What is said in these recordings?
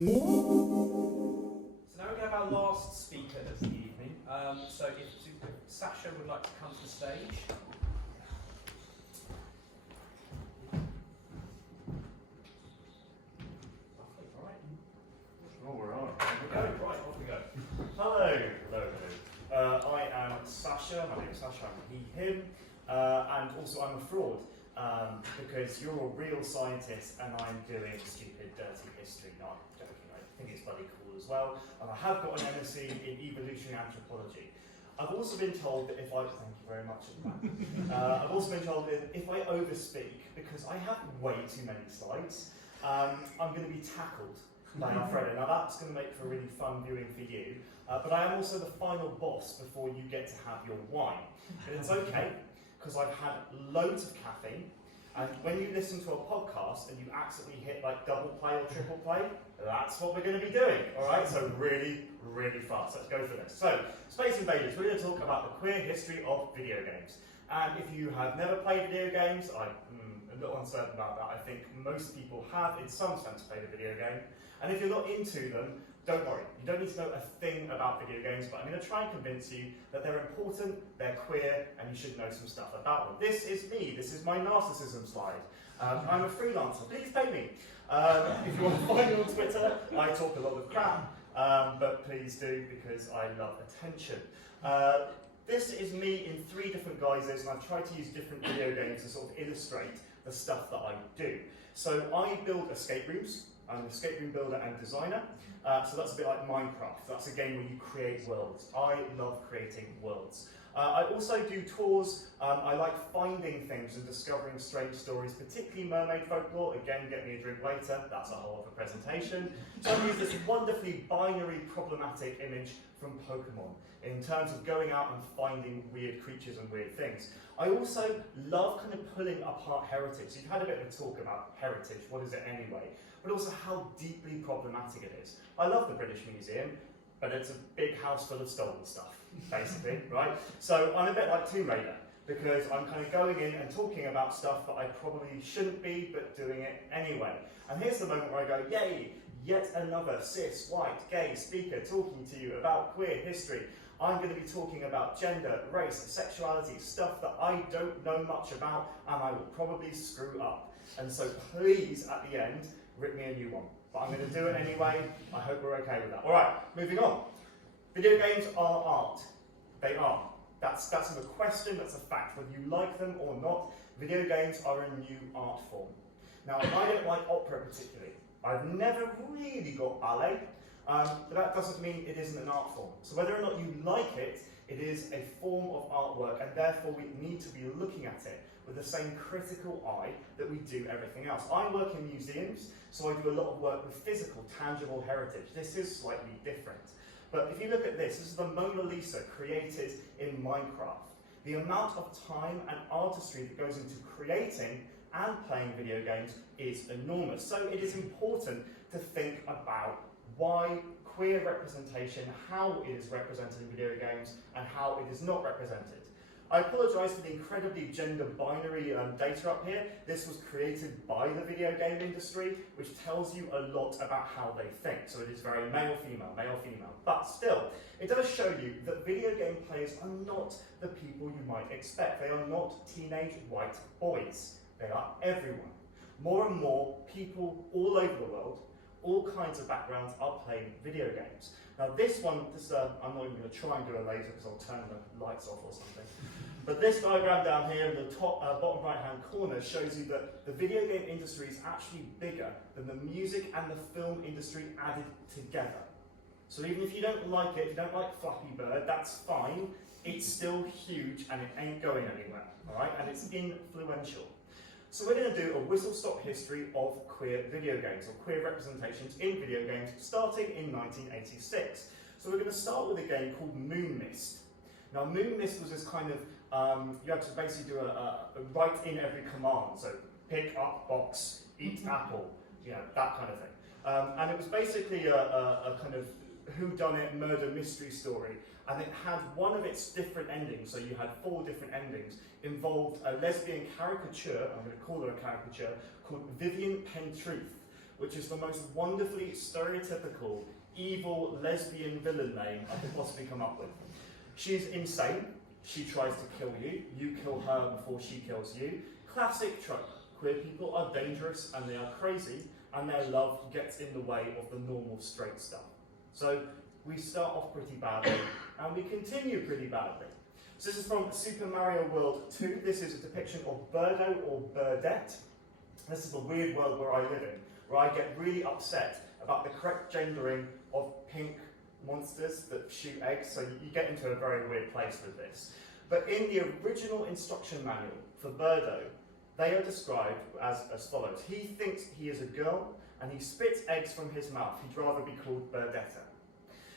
So now we have our last speaker of the evening. So if Sacha would like to come to the stage. Oh, we're on. Right, off we go. Hello. I am Sacha. My name is Sacha. I'm he, him. And also I'm a fraud because you're a real scientist and I'm doing stupid, dirty history. No, I'm joking. I think it's bloody cool as well. And I have got an MSc in evolutionary anthropology. I've also been told that if I, thank you very much for that. I've also been told that if I overspeak, because I have way too many slides, I'm going to be tackled by Alfredo. Now that's going to make for a really fun viewing for you, but I am also the final boss before you get to have your wine. And it's okay, because I've had loads of caffeine, and when you listen to a podcast and you accidentally hit like double play or triple play, that's what we're going to be doing, alright? So really, really fast. Let's go for this. So, Space Invaders, we're going to talk about the queer history of video games. And if you have never played video games, I'm a little uncertain about that. I think most people have, in some sense, played a video game. And if you're not into them, don't worry. You don't need to know a thing about video games, but I'm going to try and convince you that they're important, they're queer, and you should know some stuff about them. This is me. This is my narcissism slide. I'm a freelancer. Please pay me. If you want to find me on Twitter, I talk a lot of crap, but please do because I love attention. This is me in 3 different guises, and I've tried to use different video games to sort of illustrate the stuff that I do. So I build escape rooms. I'm an escape room builder and designer. So that's a bit like Minecraft. That's a game where you create worlds. I love creating worlds. I also do tours. I like finding things and discovering strange stories, particularly mermaid folklore. Again, get me a drink later. That's a whole other presentation. So I use this wonderfully binary problematic image from Pokemon in terms of going out and finding weird creatures and weird things. I also love kind of pulling apart heritage. So you've had a bit of a talk about heritage. What is it anyway? But also how deeply problematic it is. I love the British Museum, but it's a big house full of stolen stuff, basically, right? So I'm a bit like Tomb Raider, because I'm kind of going in and talking about stuff that I probably shouldn't be, but doing it anyway. And here's the moment where I go, yay, yet another cis, white, gay speaker talking to you about queer history. I'm going to be talking about gender, race, sexuality, stuff that I don't know much about, and I will probably screw up. And so please, at the end, rip me a new one. But I'm going to do it anyway. I hope we're okay with that. All right, moving on. Video games are art. They are. That's not a question, that's a fact. Whether you like them or not, video games are a new art form. Now, I don't like opera particularly. I've never really got ballet, but that doesn't mean it isn't an art form. So whether or not you like it, it is a form of artwork, and therefore we need to be looking at it with the same critical eye that we do everything else. I work in museums, so I do a lot of work with physical, tangible heritage. This is slightly different. But if you look at this is the Mona Lisa created in Minecraft. The amount of time and artistry that goes into creating and playing video games is enormous. So it is important to think about why queer representation, how it is represented in video games, and how it is not represented. I apologise for the incredibly gender binary data up here. This was created by the video game industry, which tells you a lot about how they think. So it is very male-female, male-female. But still, it does show you that video game players are not the people you might expect. They are not teenage white boys. They are everyone. More and more people all over the world, all kinds of backgrounds, are playing video games. Now this one, I'm not even going to try and do a laser because I'll turn the lights off or something. But this diagram down here in the top bottom right hand corner shows you that the video game industry is actually bigger than the music and the film industry added together. So even if you don't like it, if you don't like Flappy Bird, that's fine. It's still huge and it ain't going anywhere, all right? And it's influential. So we're going to do a whistle-stop history of queer video games, or queer representations in video games, starting in 1986. So we're going to start with a game called Moon Mist. Now Moon Mist was this kind of, you had to basically do a write in every command, so pick up box, eat apple, you know, that kind of thing. And it was basically a kind of whodunit murder mystery story, and it had one of its different endings, so you had 4 different endings, involved a lesbian caricature, I'm going to call her a caricature, called Vivian Pentruth, which is the most wonderfully stereotypical, evil, lesbian villain name I could possibly come up with. She's insane. She tries to kill you. You kill her before she kills you. Classic trope. Queer people are dangerous and they are crazy, and their love gets in the way of the normal straight stuff. So we start off pretty badly, and we continue pretty badly. So this is from Super Mario World 2. This is a depiction of Birdo or Birdette. This is the weird world where I live in, where I get really upset about the correct gendering of pink monsters that shoot eggs, so you get into a very weird place with this. But in the original instruction manual for Birdo, they are described as follows. He thinks he is a girl, and he spits eggs from his mouth. He'd rather be called Birdetta.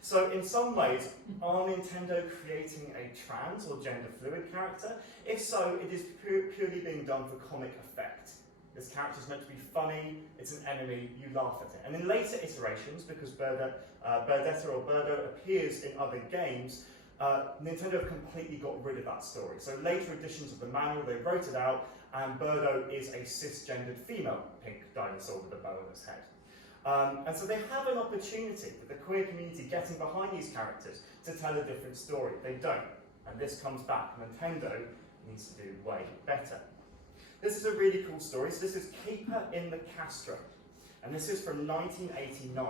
So in some ways, are Nintendo creating a trans or gender fluid character? If so, it is purely being done for comic effect. This character is meant to be funny, it's an enemy, you laugh at it. And in later iterations, because Birdetta or Birdo appears in other games, Nintendo have completely got rid of that story. So later editions of the manual, they wrote it out, and Birdo is a cisgendered female pink dinosaur with a bow on its head. And so they have an opportunity with the queer community getting behind these characters to tell a different story. They don't. And this comes back. Nintendo needs to do way better. This is a really cool story. So this is Keeper in the Castro. And this is from 1989.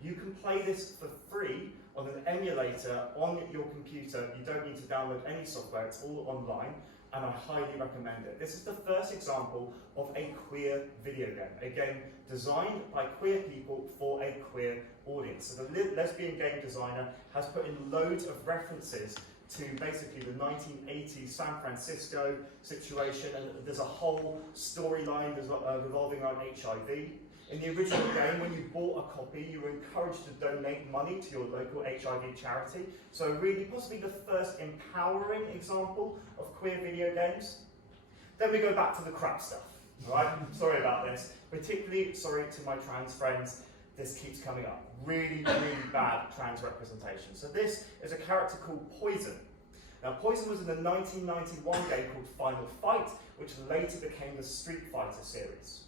You can play this for free on an emulator on your computer. You don't need to download any software. It's all online. And I highly recommend it. This is the first example of a queer video game. A game designed by queer people for a queer audience. So the lesbian game designer has put in loads of references to basically the 1980s San Francisco situation, and there's a whole storyline revolving around HIV. In the original game, when you bought a copy, you were encouraged to donate money to your local HIV charity. So really, possibly the first empowering example of queer video games. Then we go back to the crap stuff, right? Sorry about this. Particularly sorry to my trans friends. This keeps coming up. Really, really bad trans representation. So this is a character called Poison. Now, Poison was in the 1991 game called Final Fight, which later became the Street Fighter series.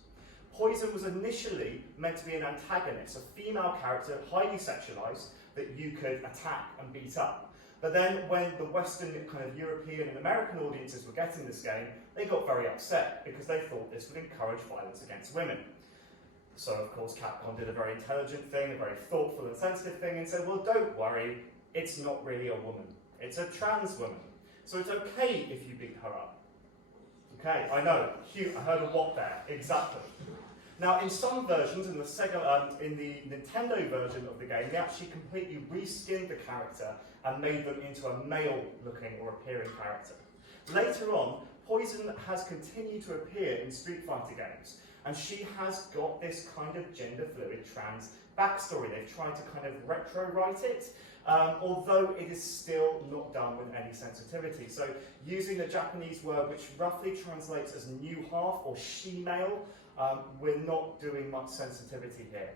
Poison was initially meant to be an antagonist, a female character, highly sexualized, that you could attack and beat up. But then when the Western kind of European and American audiences were getting this game, they got very upset because they thought this would encourage violence against women. So of course Capcom did a very intelligent thing, a very thoughtful and sensitive thing, and said, well, don't worry, it's not really a woman. It's a trans woman. So it's okay if you beat her up. Okay, I know, cute, I heard a what there, exactly. Now, in some versions, in the Nintendo version of the game, they actually completely reskinned the character and made them into a male-looking or appearing character. Later on, Poison has continued to appear in Street Fighter games, and she has got this kind of gender-fluid trans backstory. They've tried to kind of retro-write it, although it is still not done with any sensitivity. So, using the Japanese word, which roughly translates as new half or she-male, we're not doing much sensitivity here.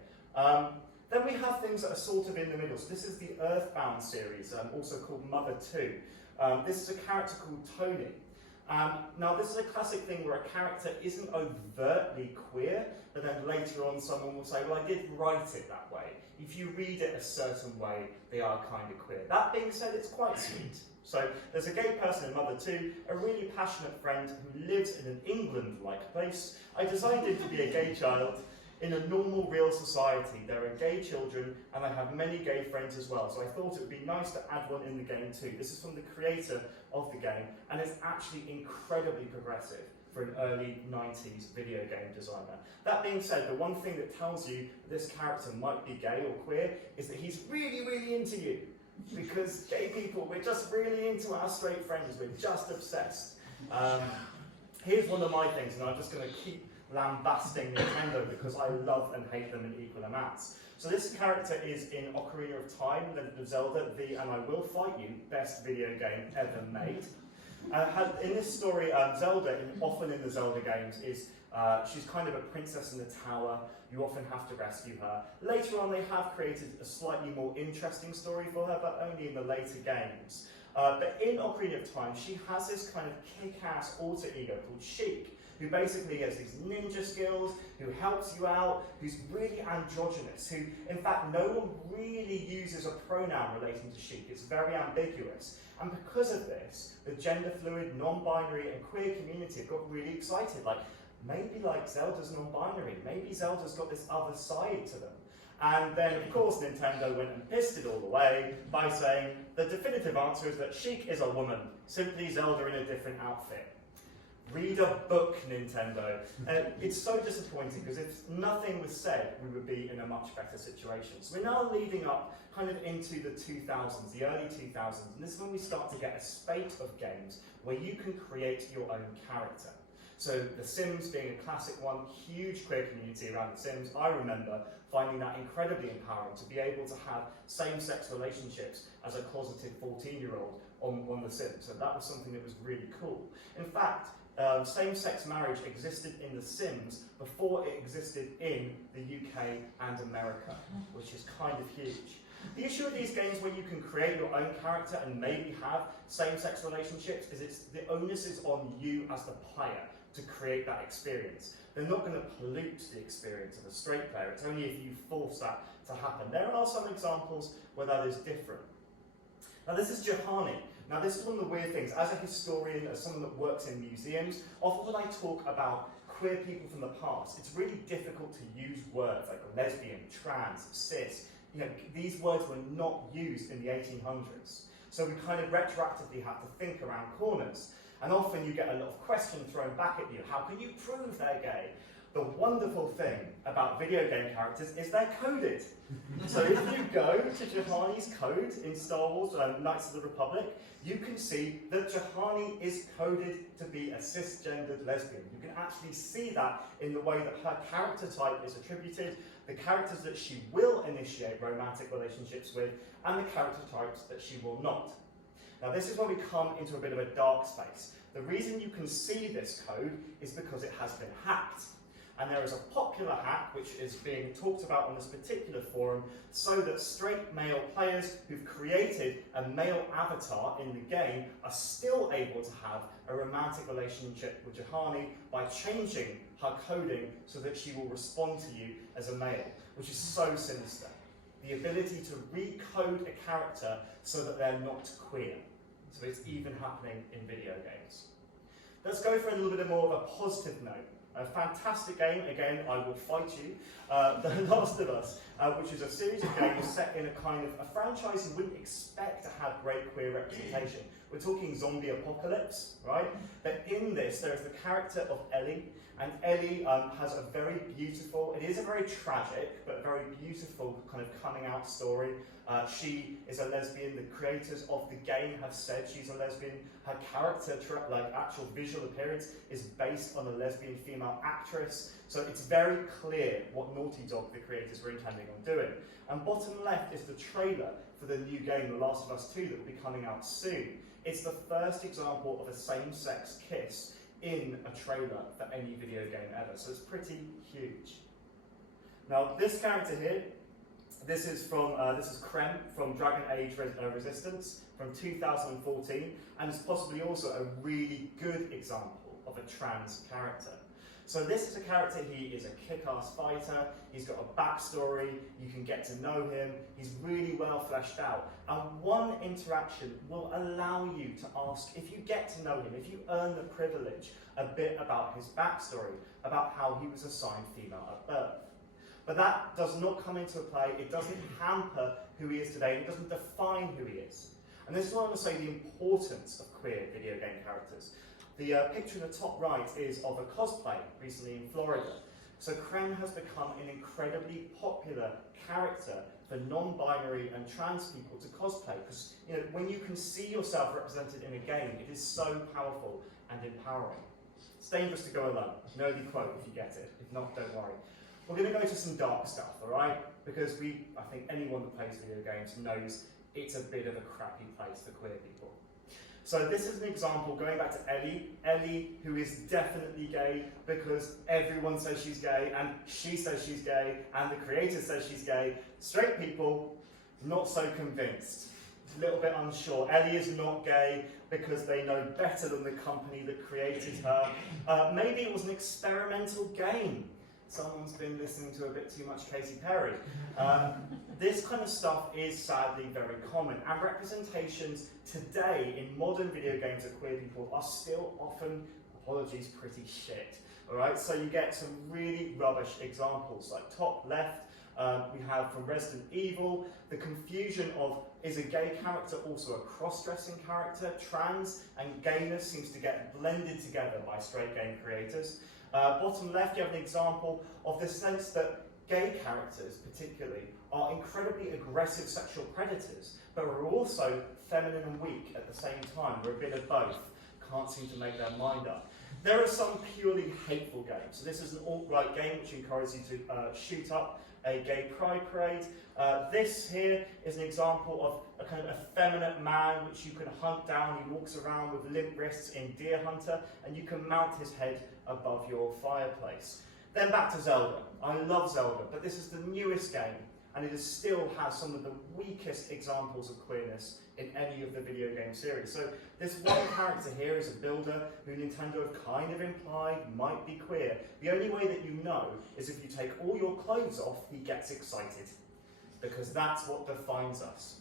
Then we have things that are sort of in the middle. So this is the Earthbound series, also called Mother 2. This is a character called Tony. Now this is a classic thing where a character isn't overtly queer, but then later on someone will say, well, I did write it that way. If you read it a certain way, they are kind of queer. That being said, it's quite sweet. So there's a gay person in Mother 2, a really passionate friend who lives in an England-like place. I designed him to be a gay child. In a normal, real society, there are gay children, and I have many gay friends as well. So I thought it would be nice to add one in the game too. This is from the creator of the game, and it's actually incredibly progressive for an early 90s video game designer. That being said, the one thing that tells you this character might be gay or queer is that he's really, really into you. Because gay people, we're just really into our straight friends, we're just obsessed. Here's one of my things, and I'm just going to keep lambasting Nintendo because I love and hate them in equal amounts. So this character is in Ocarina of Time, Legend of Zelda, the And I Will Fight You, best video game ever made. In this story, Zelda, often in the Zelda games, is she's kind of a princess in the tower. You often have to rescue her. Later on, they have created a slightly more interesting story for her, but only in the later games. But in Ocarina of Time, she has this kind of kick-ass alter ego called Sheik, who basically has these ninja skills, who helps you out, who's really androgynous, who, in fact, no one really uses a pronoun relating to Sheik. It's very ambiguous. And because of this, the gender fluid, non-binary, and queer community have got really excited. Like, maybe like Zelda's non-binary, maybe Zelda's got this other side to them. And then, of course, Nintendo went and pissed it all away by saying the definitive answer is that Sheik is a woman, simply Zelda in a different outfit. Read a book, Nintendo. It's so disappointing because if nothing was said, we would be in a much better situation. So we're now leading up kind of into the 2000s, the early 2000s, and this is when we start to get a spate of games where you can create your own character. So The Sims being a classic one, huge queer community around The Sims. I remember finding that incredibly empowering to be able to have same-sex relationships as a closeted 14-year-old on The Sims. So that was something that was really cool. In fact, same-sex marriage existed in The Sims before it existed in the UK and America, which is kind of huge. The issue with these games where you can create your own character and maybe have same-sex relationships is the onus is on you as the player to create that experience. They're not going to pollute the experience of a straight player. It's only if you force that to happen. There are some examples where that is different. Now this is Juhani. Now this is one of the weird things. As a historian, as someone that works in museums, often when I talk about queer people from the past, it's really difficult to use words like lesbian, trans, cis. You know, these words were not used in the 1800s. So we kind of retroactively have to think around corners. And often you get a lot of questions thrown back at you. How can you prove they're gay? The wonderful thing about video game characters is they're coded. So if you go to Juhani's code in Star Wars Knights of the Republic, you can see that Juhani is coded to be a cisgendered lesbian. You can actually see that in the way that her character type is attributed, the characters that she will initiate romantic relationships with, and the character types that she will not. Now this is where we come into a bit of a dark space. The reason you can see this code is because it has been hacked. And there is a popular hack which is being talked about on this particular forum so that straight male players who've created a male avatar in the game are still able to have a romantic relationship with Juhani by changing her coding so that she will respond to you as a male, which is so sinister. The ability to recode a character so that they're not queer. So it's even happening in video games. Let's go for a little bit more of a positive note. A fantastic game, again, I will fight you, The Last of Us, which is a series of games set in a kind of a franchise you wouldn't expect to have great queer representation. We're talking zombie apocalypse, right? But in this, there is the character of Ellie, and Ellie has a very beautiful, it is a very tragic, but very beautiful kind of coming out story. She is a lesbian. The creators of the game have said she's a lesbian. Her character, like actual visual appearance, is based on a lesbian female actress. So it's very clear what Naughty Dog, the creators, were intending on doing. And bottom left is the trailer for the new game, The Last of Us 2, that will be coming out soon. It's the first example of a same-sex kiss in a trailer for any video game ever. So it's pretty huge. Now this character here, this is Krem from Dragon Age Resistance from 2014, and it's possibly also a really good example of a trans character. So this is a character, he is a kick-ass fighter, he's got a backstory, you can get to know him, he's really well fleshed out. And one interaction will allow you to ask, if you get to know him, if you earn the privilege, a bit about his backstory, about how he was assigned female at birth. But that does not come into play, it doesn't hamper who he is today, it doesn't define who he is. And this is why I want to say the importance of queer video game characters. The picture in the top right is of a cosplay recently in Florida. So Krem has become an incredibly popular character for non-binary and trans people to cosplay, because when you can see yourself represented in a game, it is so powerful and empowering. It's dangerous to go alone. Know the quote if you get it. If not, don't worry. We're going to go to some dark stuff, all right? Because I think anyone that plays video games knows it's a bit of a crappy place for queer people. So this is an example, going back to Ellie, who is definitely gay because everyone says she's gay, and she says she's gay, and the creator says she's gay. Straight people, not so convinced. a little bit unsure. Ellie is not gay because they know better than the company that created her. Maybe it was an experimental game. Someone's been listening to a bit too much Katy Perry. This kind of stuff is sadly very common, and representations today in modern video games of queer people are still often, apologies, pretty shit. Alright, so you get some really rubbish examples, like top left, we have from Resident Evil, the confusion of, is a gay character also a cross-dressing character? Trans and gayness seems to get blended together by straight game creators. Bottom left, you have an example of the sense that gay characters, particularly, are incredibly aggressive sexual predators, but are also feminine and weak at the same time. We're a bit of both. Can't seem to make their mind up. There are some purely hateful games. So this is an alt-right game which encourages you to shoot up a gay pride parade. This here is an example of a kind of effeminate man which you can hunt down. He walks around with limp wrists in Deer Hunter, and you can mount his head above your fireplace. Then back to Zelda. I love Zelda, but this is the newest game, and it still has some of the weakest examples of queerness in any of the video game series. So this one character here is a builder who Nintendo have kind of implied might be queer. The only way that you know is if you take all your clothes off, he gets excited, because that's what defines us.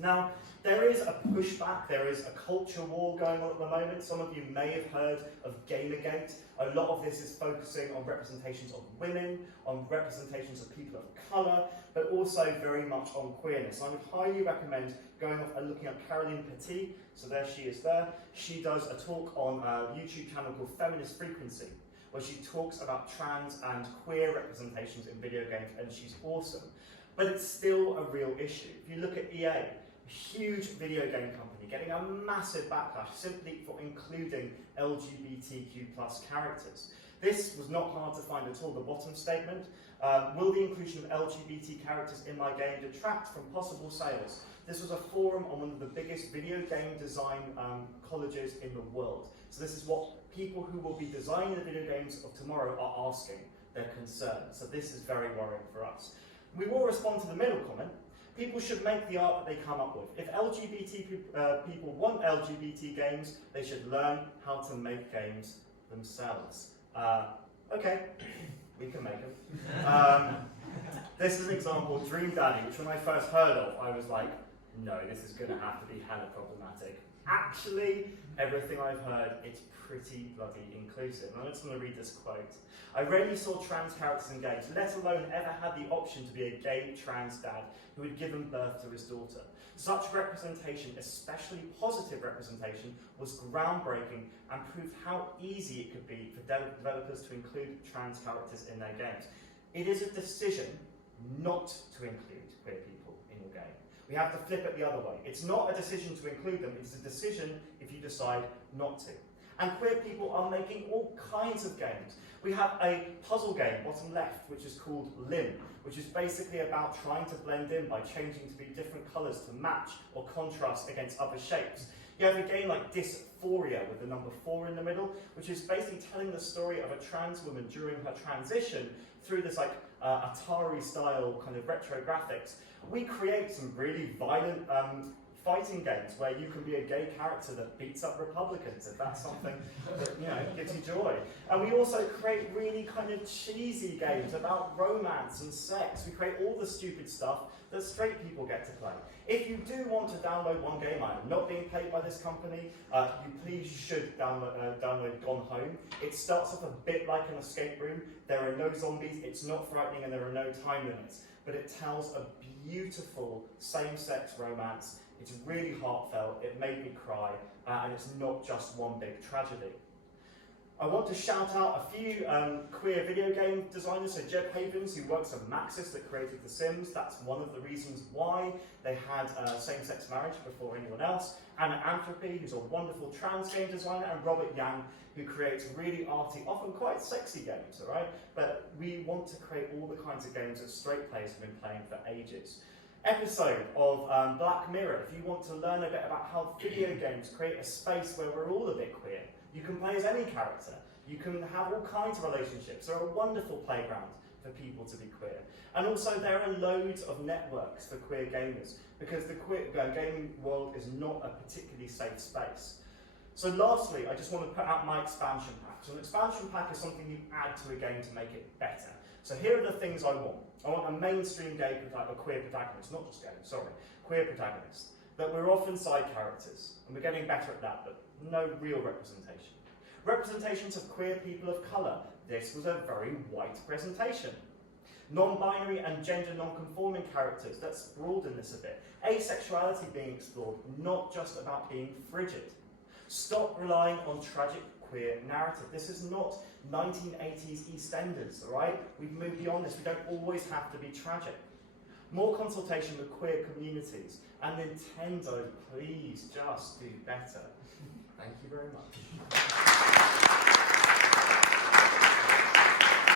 Now, there is a pushback, there is a culture war going on at the moment. Some of you may have heard of Gamergate. A lot of this is focusing on representations of women, on representations of people of colour, but also very much on queerness. I would highly recommend going off and looking at Caroline Petit. So there she is there. She does a talk on a YouTube channel called Feminist Frequency, where she talks about trans and queer representations in video games, and she's awesome. But it's still a real issue. If you look at EA, a huge video game company getting a massive backlash simply for including LGBTQ+ characters. This was not hard to find at all. The bottom statement, will the inclusion of LGBT characters in my game detract from possible sales? This was a forum on one of the biggest video game design colleges in the world. So this is what people who will be designing the video games of tomorrow are asking, their concerns. So this is very worrying for us. We will respond to the middle comment. People should make the art that they come up with. If LGBT people want LGBT games, they should learn how to make games themselves. Okay, we can make them. This is an example, Dream Daddy, which when I first heard of, I was like, no, this is going to have to be hella problematic. Actually, everything I've heard, it's pretty bloody inclusive. And I just want to read this quote. I rarely saw trans characters in games, let alone ever had the option to be a gay trans dad who had given birth to his daughter. Such representation, especially positive representation, was groundbreaking and proved how easy it could be for developers to include trans characters in their games. It is a decision not to include queer people in your game. We have to flip it the other way. It's not a decision to include them, it's a decision if you decide not to. And queer people are making all kinds of games. We have a puzzle game, bottom left, which is called Limb, which is basically about trying to blend in by changing to be different colours to match or contrast against other shapes. You have a game like Dysphoria with the number 4 in the middle, which is basically telling the story of a trans woman during her transition through this like Atari-style kind of retro graphics. We create some really violent fighting games where you can be a gay character that beats up Republicans, if that's something that gives you joy. And we also create really kind of cheesy games about romance and sex. We create all the stupid stuff that straight people get to play. If you do want to download one game, I am not being paid by this company, you please should download Gone Home. It starts off a bit like an escape room. There are no zombies, it's not frightening, and there are no time limits. But it tells a beautiful same-sex romance. It's really heartfelt, it made me cry, and it's not just one big tragedy. I want to shout out a few queer video game designers, so Jeb Havens, who works at Maxis that created The Sims. That's one of the reasons why they had same-sex marriage before anyone else. Anna Anthropy, who's a wonderful trans game designer, and Robert Yang, who creates really arty, often quite sexy games, all right? But we want to create all the kinds of games that straight players have been playing for ages. Episode of Black Mirror, if you want to learn a bit about how video games create a space where we're all a bit queer. You can play as any character. You can have all kinds of relationships. They're a wonderful playground for people to be queer. And also there are loads of networks for queer gamers, because the queer gaming world is not a particularly safe space. So lastly, I just want to put out my expansion pack. So an expansion pack is something you add to a game to make it better. So here are the things I want. I want a mainstream queer protagonist, not just gay, sorry, queer protagonist. That we're often side characters, and we're getting better at that, but no real representation. Representations of queer people of colour. This was a very white presentation. Non-binary and gender non-conforming characters. Let's broaden this a bit. Asexuality being explored, not just about being frigid. Stop relying on tragic queer narrative. This is not 1980s EastEnders, all right? We've moved beyond this. We don't always have to be tragic. More consultation with queer communities. And Nintendo, please just do better. Thank you very much.